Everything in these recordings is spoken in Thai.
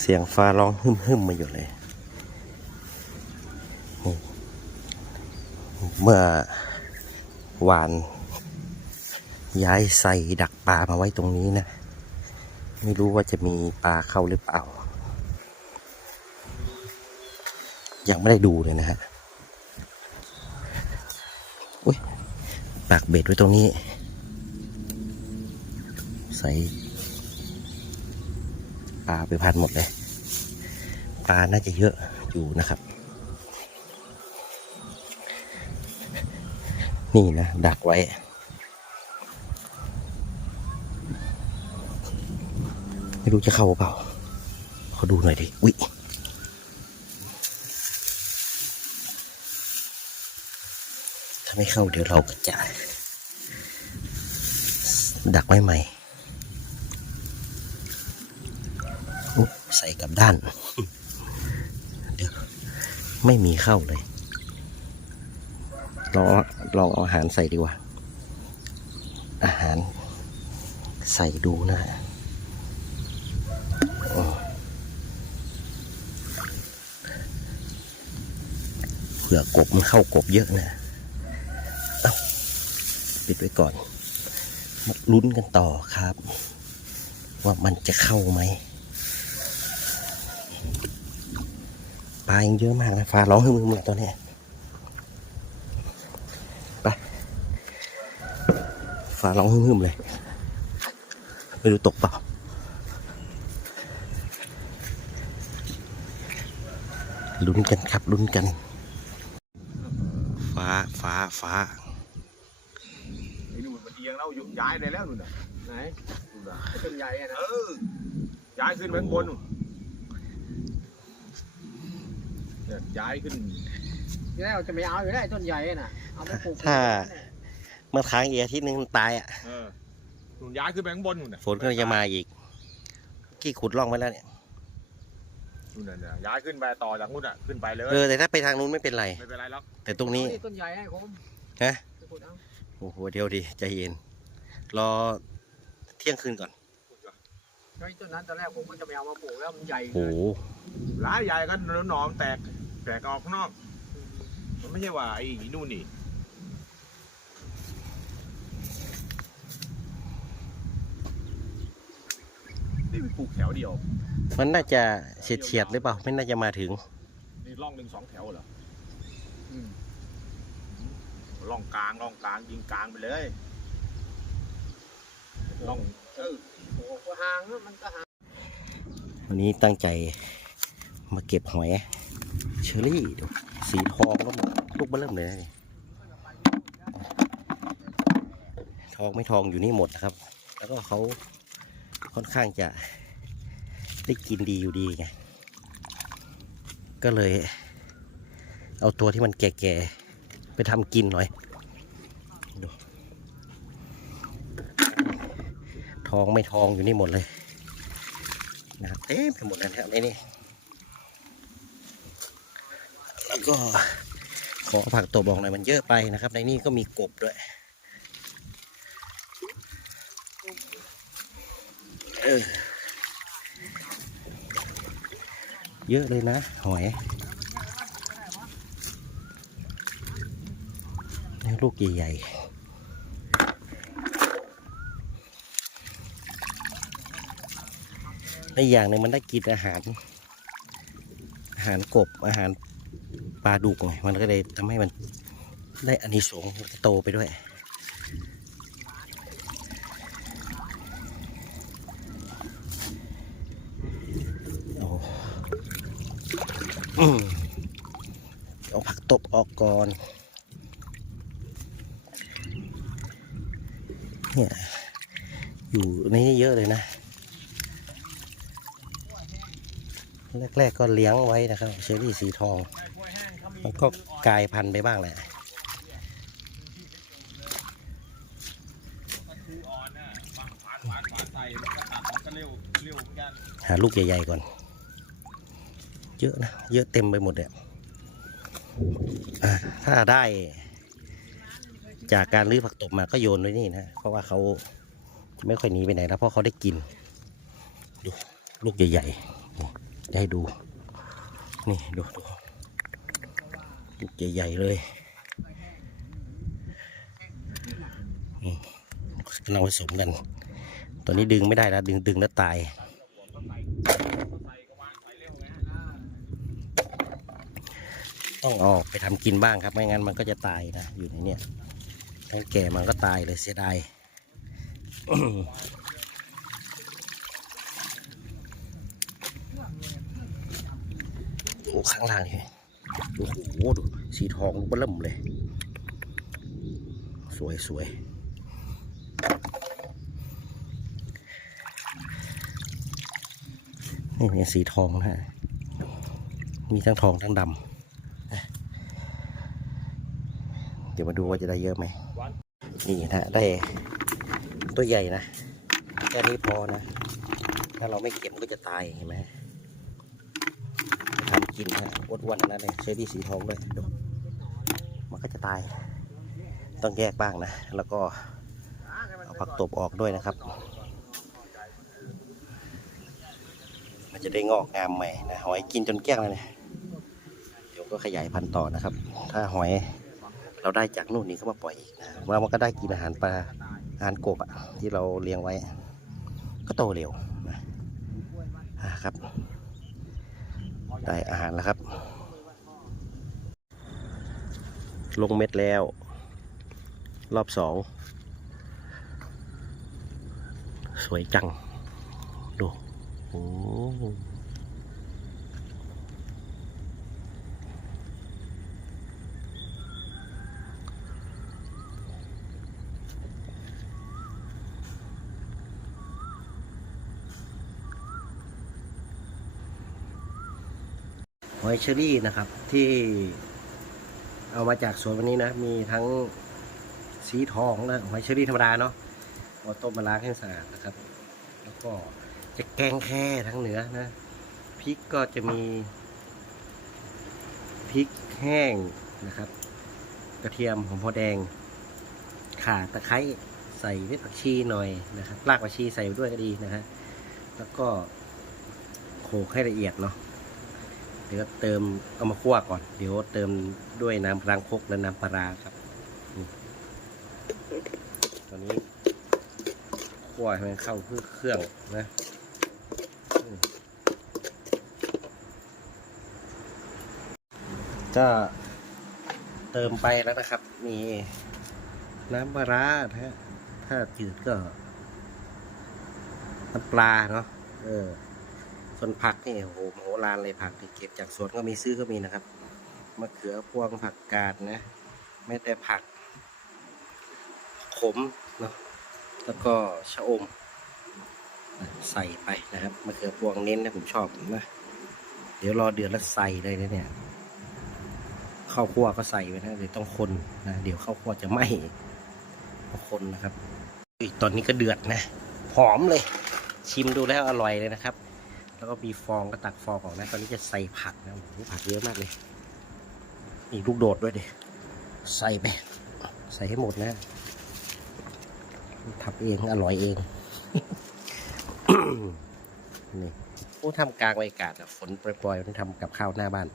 เสียงฟ้าร้องหึ่มหึมมาอยู่เลย เมื่อวาน ย้ายใส่ดักปลามาไว้ตรงนี้นะ ไม่รู้ว่าจะมีปลาเข้าหรือเปล่า ยังไม่ได้ดูเลยนะฮะอุ้ยปากเบ็ดไว้ตรงนี้ ใส่ ลาไปพันหมดเลย ปลาน่าจะเยอะอยู่นะครับ นี่นะ ดักไว้ ไม่รู้จะเข้าเปล่า ขอดูหน่อยดิ อุ๊ยถ้าไม่เข้าเดี๋ยวเราก็จะดักไว้ใหม่อุ๊บ ใส่กลับด้าน เดี๋ยวไม่มีเข้าเลยลองลองเอาอาหารใส่ดีกว่า อาหารใส่ดูนะฮะเผื่อกบมันเข้ากบเยอะนะเอ้าปิดไว้ก่อนมาลุ้นกันต่อครับ ว่ามันจะเข้าไหม ปลายังเยอะมากนะฟ้าร้องให้มึงเลยตอนเนี้ยไปฟ้าร้องหึ่มๆเลยไม่รู้ตกเปล่าลุ้นกันครับลุ้นกัน ฟ้าฟ้าฟ้าไอ้นู่นมันเอียงแล้วอยู่ย้ายได้แล้วนู่นน่ะไหนนู่นน่ะไอ้ต้นใหญ่อะนะเออย้ายขึ้นไปข้างบนนู่น เนี่ยย้ายขึ้นที่แรกเราจะไม่เอาอยู่แล้วไอ้ต้นใหญ่อะน่ะ เอาไปปลูกถ้าเมื่อค้างเอียที่นึงมันตายอะ เออนู่นย้ายขึ้นไปข้างบนนู่นน่ะฝนก็จะมาอีกกี่ขุดร่องไว้แล้วเนี่ยนู่นน่ะเนี่ยย้ายขึ้นไปต่อจากนู่นน่ะขึ้นไปเลย เออแต่ถ้าไปทางนู้นไม่เป็นไร ไม่เป็นไรหรอกแต่ตรงนี้เอาดิต้นใหญ่ให้ผมฮะ ไปปลูกเอาโอ้โหเดี๋ยวดิใจเย็น รอเที่ยงคืนก่อนไอ้ต้นนั้นตอนแรกผมก็จะไปเอามาปลูกแล้วมันใหญ่โอ้เกิโหนร้ายใหญ่กันหนอมแตก แตกออกข้างนอก มันไม่ใช่ว่าไอ้นู่นนี่นี่มันปลูกแถวเดียวมันน่าจะเฉียดเฉียดๆหรือเปล่า ไม่น่าจะมาถึง นี่ร่องหนึ่งสองแถวเหรออืมร่องกลางร่องกลางยิงกลางไปเลยร่องเออโอ้โหก็ห่างนะมันก็ห่าง วันนี้ตั้งใจมาเก็บหอย เชอรี่ดูสีทองแล้วมันลูกเบ้อเริ่มเลยนะนี่ทองไม่ทองอยู่นี่หมดนะครับ แล้วก็เขาค่อนข้างจะได้กินดีอยู่ดีไง ก็เลย เอาตัวที่มันแก่ๆ ไปทำกินหน่อยดูทองไม่ทองอยู่นี่หมดเลยนะครับเต็มไปหมดแล้วครับนี่ แล้วก็ขอผักตบออกหน่อยมันเยอะไปนะครับ ในนี้ก็มีกบด้วย เออ เยอะเลยนะ หอยนี่ลูกใหญ่ๆในอย่างหนึ่งมันได้กินอาหาร อาหารกบอาหาร ปลาดุกไงมันก็เลยทำให้มันได้อานิสงส์โตไปด้วยเอาผักตบออกก่อน เนี่ย อยู่ในนี้เยอะเลยนะ แรก ๆ ก็เลี้ยงไว้นะครับ เชอรี่สีทอง มันก็กลายพันธุ์ไปบ้างแหละคืออ่อนน่ะฝานฝานฝานฝานใหาลูกใหญ่ๆก่อน เยอะนะ เยอะเต็มไปหมดเลยอะถ้าได้จากการรื้อผักตบมาก็โยนไว้นี่นะ เพราะว่าเขาไม่ค่อยหนีไปไหนแล้วเพราะเขาได้กิน ดู ลูกใหญ่จะให้ดู นี่ ดูดู ลูกใหญ่ๆเลยกำลังผสมกัน ตอนนี้ดึงไม่ได้แล้วดึงดึงแล้วตาย ต้องออกไปทำกินบ้างครับ ไม่งั้นมันก็จะตายนะ อยู่ในเนี้ยถ้าแก่มันก็ตายเลยเสียดายโอ้ข้างล่างนี่ โอ้โหดูสีทองลูกเบล่มเลย สวยสวยนี่เป็นสีทองนะฮะ มีทั้งทองทั้งดำ เดี๋ยวมาดูว่าจะได้เยอะไหม นี่นะได้ตัวใหญ่นะแค่นี้พอนะ ถ้าเราไม่เก็บก็จะตายเห็นไหม กินนะอ้วนๆทั้งนั้นเลยเชอรี่สีทองด้วยดูมันก็จะตาย ต้องแยกบ้างนะ แล้วก็เอาผักตบออกด้วยนะครับ มันจะได้งอกงามใหม่นะหอยกินจนแก้งเลยนะเดี๋ยวก็ขยายพันธุ์ต่อนะครับ ถ้าหอยเราได้จากนู่นนี่ก็มาปล่อยอีกนะแล้วมันก็ได้กินอาหารปลาอาหารกบอะที่เราเลี้ยงไว้ ก็โตเร็วนะครับ ได้อาหารแล้วครับ ลงเม็ดแล้ว รอบสอง สวยจัง ดู โอ้ อยเชอรี่นะครับ ที่เอามาจากสวนวันนี้นะ มีทั้งสีทองและหอยเชอรี่ธรรมดาเนาะเอาต้มมาล้างให้สะอาดนะครับ แล้วก็จะแกงแค่ทั้งเหนือนะพริกก็จะมีพริกแห้งนะครับ กระเทียมหอมพอแดงข่าตะไคร้ใส่เม็ดผักชีหน่อยนะครับรากผักชีใส่ด้วยก็ดีนะฮะแล้วก็โขลกให้ละเอียดเนาะ เดี๋ยวเติมเอามาคั่วก่อน เดี๋ยวเติมด้วยน้ำรังคกและน้ำปลาราครับตอนนี้คั่วให้มันเข้าเพื่อเครื่องนะก็เติมไปแล้วนะครับ มีน้ำปลาร้านะฮะถ้าจืดก็น้ำปลาเนาะเออ ส่วนผักนี่โอ้โหโหลานเลยผักที่เก็บจากสวนก็มีซื้อก็มีนะครับมะเขือพวงผักกาดนะแม้แต่ผัก ขมเนาะแล้วก็ชะอม ใส่ไปนะครับมะเขือพวงเน้นนะผมชอบนะเดี๋ยวรอเดือดแล้วใส่เลยนะเนี่ยข้าวคั่วก็ใส่ไปนะเดี๋ยวต้องคนนะเดี๋ยวข้าวคั่วจะไหม้ต้องคนนะครับตอนนี้ก็เดือดนะหอมเลย ชิมดูแล้วอร่อยเลยนะครับ แล้วก็มีฟองก็ตักฟองออกนะตอนนี้จะใส่ผักนะโอ้โหผักเยอะมากเลยมีลูกโดดด้วยดิใส่ไปใส่ให้หมดนะทำเองอร่อยเองนี่โอ้ทำกลางบรรยากาศอะฝนปล่อยๆมันทำกับข้าวหน้าบ้าน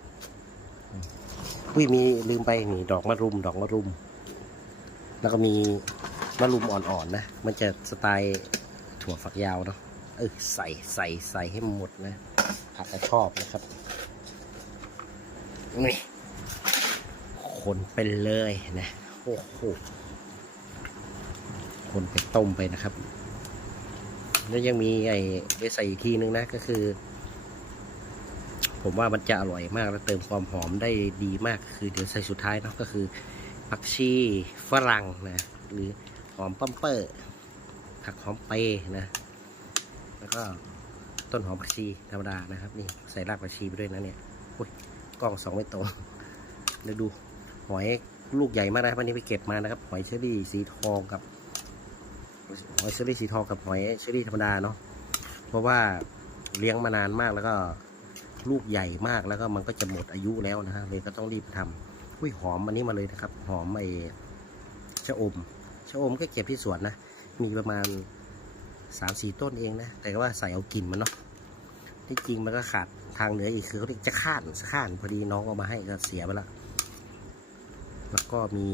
อุ้ยมีลืมไปนี่ดอกมะรุม ดอกมะรุม แล้วก็มีมะรุมอ่อนๆนะ มันจะสไตล์ถั่วฝักยาวเนาะ เออใส่ใส่ใส่ให้หมดนะผักก็ชอบนะครับนี่คนไปเลยนะโอ้โหคนไปต้มไปนะครับ แล้วยังมีไอ้ไปใส่อีกทีนึงนะก็คือ ผมว่ามันจะอร่อยมากและเติมความหอมได้ดีมากคือเดี๋ยวใส่สุดท้ายเนาะก็คือผักชีฝรั่งนะ หรือหอมปัมเปอร์ผักหอมเปรย์นะ แล้วก็ต้นหอมผักชีธรรมดานะครับ นี่ใส่รากผักชีไปด้วยนะเนี่ยอุ้ยกล้องสองไม่ตรงเดี๋ยวดูหอยลูกใหญ่มากนะครับวันนี้ไปเก็บมานะครับ หอยเชอรี่สีทองกับ หอยเชอรี่สีทองกับหอยเชอรี่ธรรมดาเนาะเพราะว่าเลี้ยงมานานมากแล้วก็ลูกใหญ่มากแล้วก็มันก็จะหมดอายุแล้วนะฮะเลยก็ต้องรีบทำอุ้ยหอมอันนี้มาเลยนะครับ หอมไอชะอมชะอมก็เก็บที่สวนนะ มีประมาณ สามสี่ต้นเองนะ แต่ว่าใส่เอากินมันเนาะที่จริงมันก็ขาดทางเหนืออีกคือเขาเรียกจะข้านข้านพอดีน้องเอามาให้ก็เสียไปล้วแล้วก็มี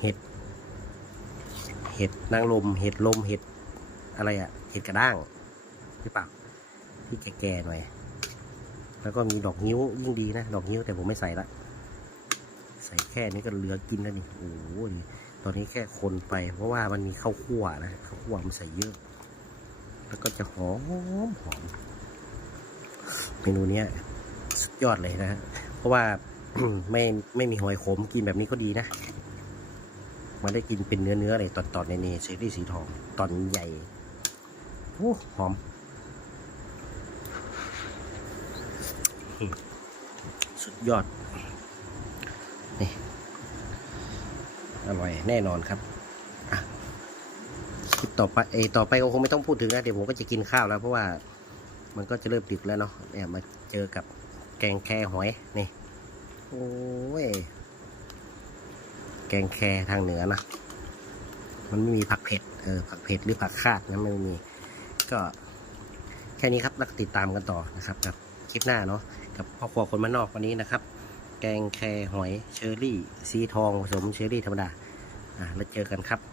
เห็ด เห็ดนางลม เห็ดลม เห็ดอะไรอะเห็ดกระด้างหรือเปล่าที่แก่ๆหน่อย แล้วก็มีดอกนิ้วยิ่งดีนะ ดอกนิ้วแต่ผมไม่ใส่ละ ใส่แค่นี้ก็เหลือกินแล้วนี่ โอ้โหนี่ ตอนนี้แค่คนไป เพราะว่ามันมีข้าวคั่วนะข้าวคั่วมันใส่เยอะ แล้วก็จะหอมหอมเมนูเนี้ยสุดยอดเลยนะ เพราะว่าไม่ไม่มีหอยขมกินแบบนี้ก็ดีนะมันได้กินเป็นเนื้อเนื้อเลยตอนตอนในเนเชอรี่สีทองตอนใหญ่โอ้หอม สุดยอด นี่ อร่อยแน่นอนครับคลิปต่อไปเอต่อไปก็คงไม่ต้องพูดถึงนะ เดี๋ยวผมก็จะกินข้าวแล้ว เพราะว่ามันก็จะเริ่มดึกแล้วเนาะเนี่ยมาเจอกับแกงแคหอยนี่ โอ้ย แกงแคทางเหนือนะ มันไม่มีผักเผ็ด เออ ผักเผ็ดหรือผักคาดนะไม่มี ก็แค่นี้ครับแล้วก็ติดตามกันต่อนะครับกับคลิปหน้าเนาะกับพ่อบครัวคนมานนอกวันนี้นะครับ แกงแครหอยเชอรี่ สีทองผสมเชอรี่ธรรมดาอ่าแล้วเจอกันครับ